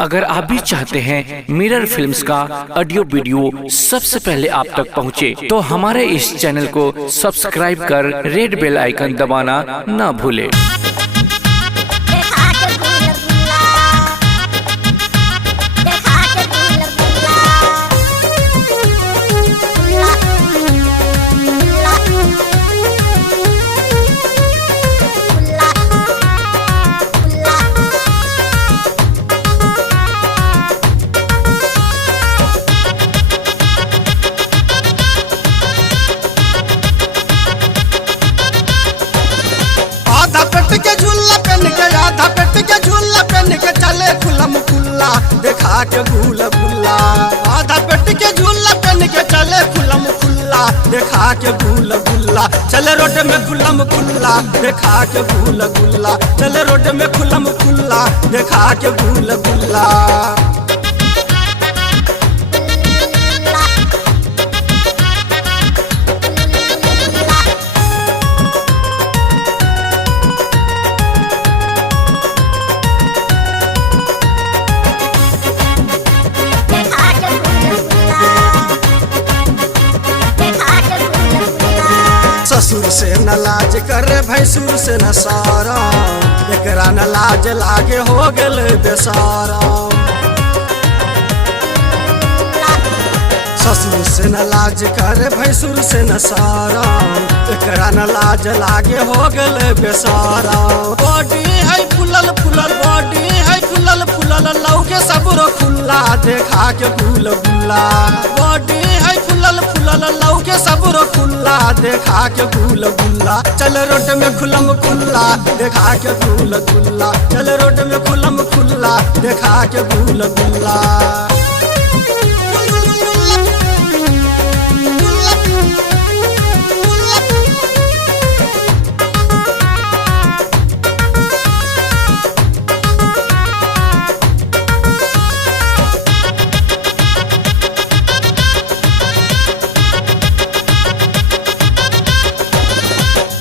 अगर आप भी चाहते हैं मिरर फिल्म्स का ऑडियो वीडियो सबसे पहले आप तक पहुंचे, तो हमारे इस चैनल को सब्सक्राइब कर रेड बेल आइकन दबाना ना भूलें। के झूला पहन के आधा पेट के झूला पहन के चले खुलम खुल्ला देखा के भूल भुल्ला। आधा पेट के झूला पहन के चले खुलम खुल्ला देखा के भूल भुल्ला। चले रोड में खुलम खुल्ला देखा के भूल भुल्ला। चले रोड में खुलम खुल्ला देखा के भूल भुल्ला। 'ससुर से न लाज करे भैंसुर से न सारा, एकरा न लाज लागे हो गेल बेसारा। 'ससुर से न लाज करे भैंसुर से न सारा, एकरा न लाज लागे हो गेल बेसारा। बॉडी है फुलल फुलल, बॉडी है फुलल फुलल, लौके सबरो खुल्ला देखा के भूल भुल्ला। बॉडी है फुलल फुलल, लौके सबरो खुल्ला देखा के भूल भुल्ला। चल रोड में खुलम खुल्ला देखा के भूल भुल्ला। चल रोड में खुलम खुल्ला देखा के भूल भुल्ला।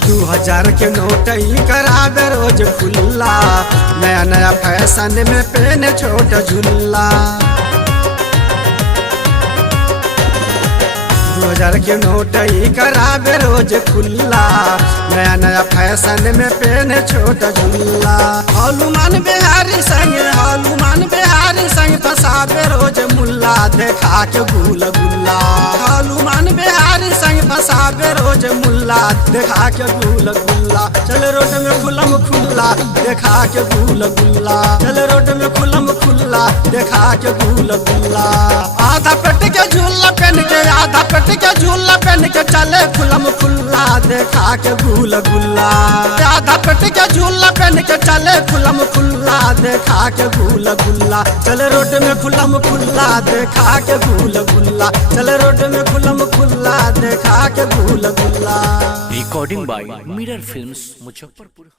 2000 के नोट ही करावे रोज खुल्ला, नया नया फैशन में पहने छोट झुल्ला। 2000 के नोट ही करावे रोज खुल्ला, नया नया फैशन में पहने छोट झुल्ला। हनुमान बिहारी संग, हनुमान बिहारी संग फसावे रोज मुल्ला देखा के भूल भुल्ला। हनुमान बिहारी संग फसावे रोज मुल्ला देखा के भूल भुल्ला। चल रोड में खुलम खुल्ला देखा के भूल भुल्ला। चल रोड में खुलम खुल्ला देखा के भूल भुल्ला। आधा पेट के झूला पहन के, आधा पेट के झूला पहन के चले खुलम खुल्ला देखा के भूल भुल्ला। आधा पेट के झूला पहन के चले खुलम खुल्ला देखा के भूल भुल्ला। चल रोड में खुलम खुल्ला देखा के भूल भुल्ला। चल रोड में खुलम खुल्ला देखा के भूल भुल्ला। Recording by mirror films Muzaffarpur.